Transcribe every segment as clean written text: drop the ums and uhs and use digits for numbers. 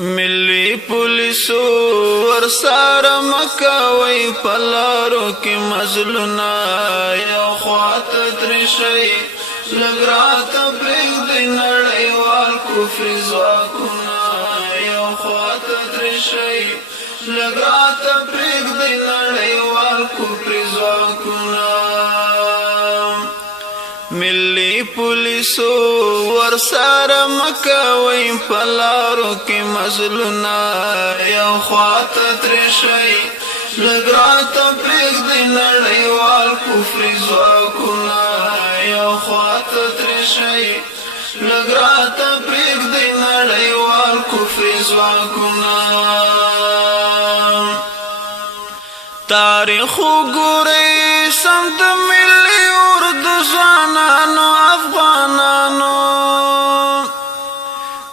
ملی پولیسو ورساره مکوئ پلارو کې مزلونه یو خواته درشئ لږ راته پرېږدئ نړیوال کفري ځواکونه یو خواته درشئ لږ راته پرېږدئ نړیوال کفري ځواکونه ملی پولیسو ورساره مکوئ پلارو کې مزلونه یو خواته درشئ لږ راته پرېږدئ نړیوال کفري ځواکونه یو خواته درشئ لږ راته پرېږدئ نړیوال کفري ځواکونه تاریخ وګورئ سم د ملي اردو ځوانانو افغانانو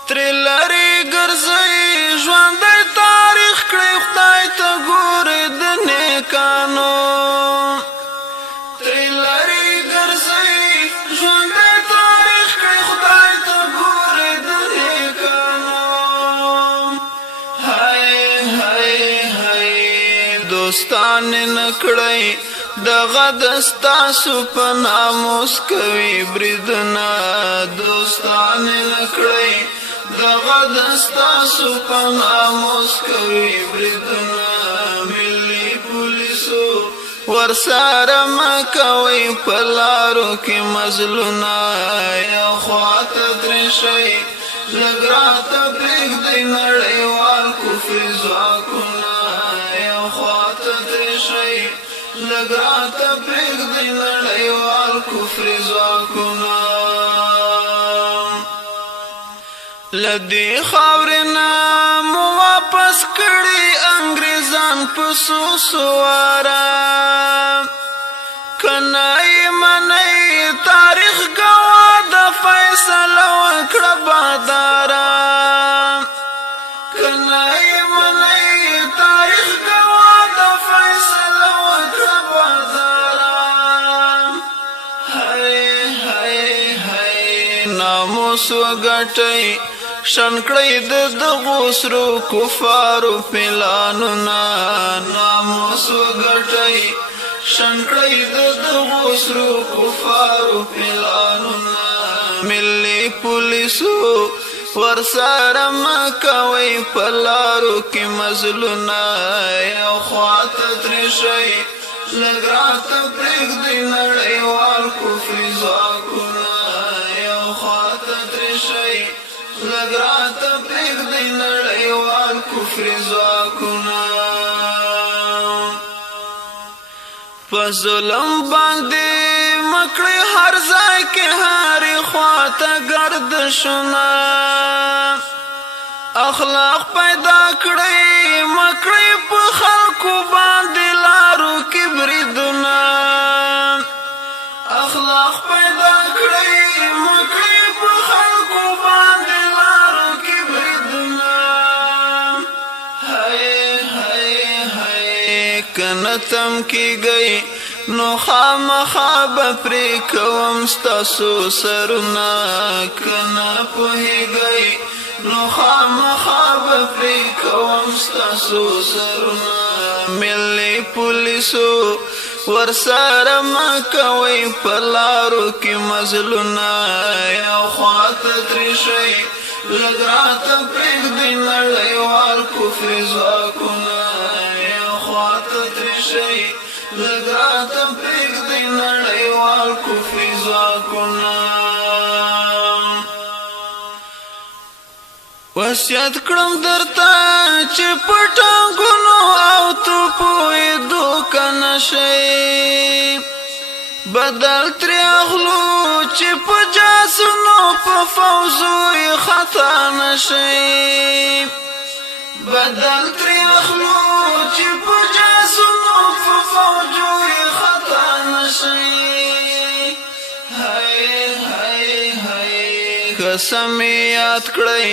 ترې لرې ګرځئ ژوندی تاریخ کړئ خدای ته ګورئ د نیکانو ترې لرې ګرځئ ژوندی تاریخ کړئ خدای ته ګورئ د نیکانو دوستان نکړئ دغه د ستاسو په ناموس کوي بریدونه دوستان نکړئ دغه د ستاسو په ناموس کوي بریدونه ملي پولیسو ورساره مکوئ په لارو کې مزلونه یو خواته درشئ لږ راته پرېږدئ نړیوال کفري ځواکونه یو خواته درشئ لږ راته پرېږدئ نړیوال کفري ځواکونه له دې خاورې نه مو واپس کړي انګریزان په څو سواره که نه یې منئ تاریخ ګواه د فیصله وکړه باداره که نه یې منئ تاریخ ګواه د فیصله وکړه باداره ناموس وګټئ شن کړئ د دغو سرو کفارو پلانونه ناموس وګټئ شن کړئ د دغو سرو کفارو پلانونه ملي پولیسو ورساره مکوئ په لارو کې مزلونه یو خواته درشئ لږ راته پرېږدئ نړیوال کفري ځواکونه یو خواته درشئ لږ راته پرېږدئ نړیوال کفري ځواکونه په ظلم باندې مکړئ هر ځای کې هرې خواته ګردشونه اخلاق پیدا کړئ مکړئ په خلکو باندې لارو کې بریدونه اخلاق پیدا کړئ مکړئ په خلکو باندې لارو کې بریدونه کنه تم کیږئ نو خامخا به پرې کوم ستاسو سرونه کنه پوهیږئ نو خامخا به پرې کوم ستاسو سرونه ملي پولیسو ورساره مکوئ په لارو کې مزلونه یو خواته درشئ لږ راته پرېږدئ نړیوال کفري ځواکونه یو خواته درشئ لږ راته پرېږدئ نړیوال کفري ځواکونه وصیت کړم درته چې په ټانګونو او توپو یې دوکه نشئ بدل ترې اخلو چې په جاسونو په فوزو یې خطا نشئ بدل ترې اخلو چې په جاسونو په فوجو یې خطا نشئ قسم یاد کړئ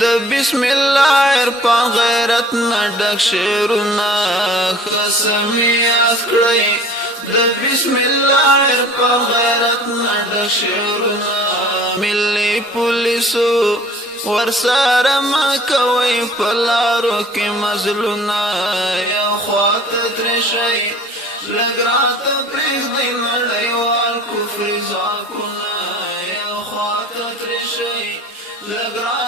د بسم الله عرفان غیرت نه ډک شعرونه قسم یاد کړئ د بسم الله عرفان غیرت نه ډک شعرونه ملي پولیسو ورسره مکوئ پلارو کې مزلونه یو خواته ترشي لګرات پرېږدي نړیوال کفر ځواکونه یو خواته ترشي لګرات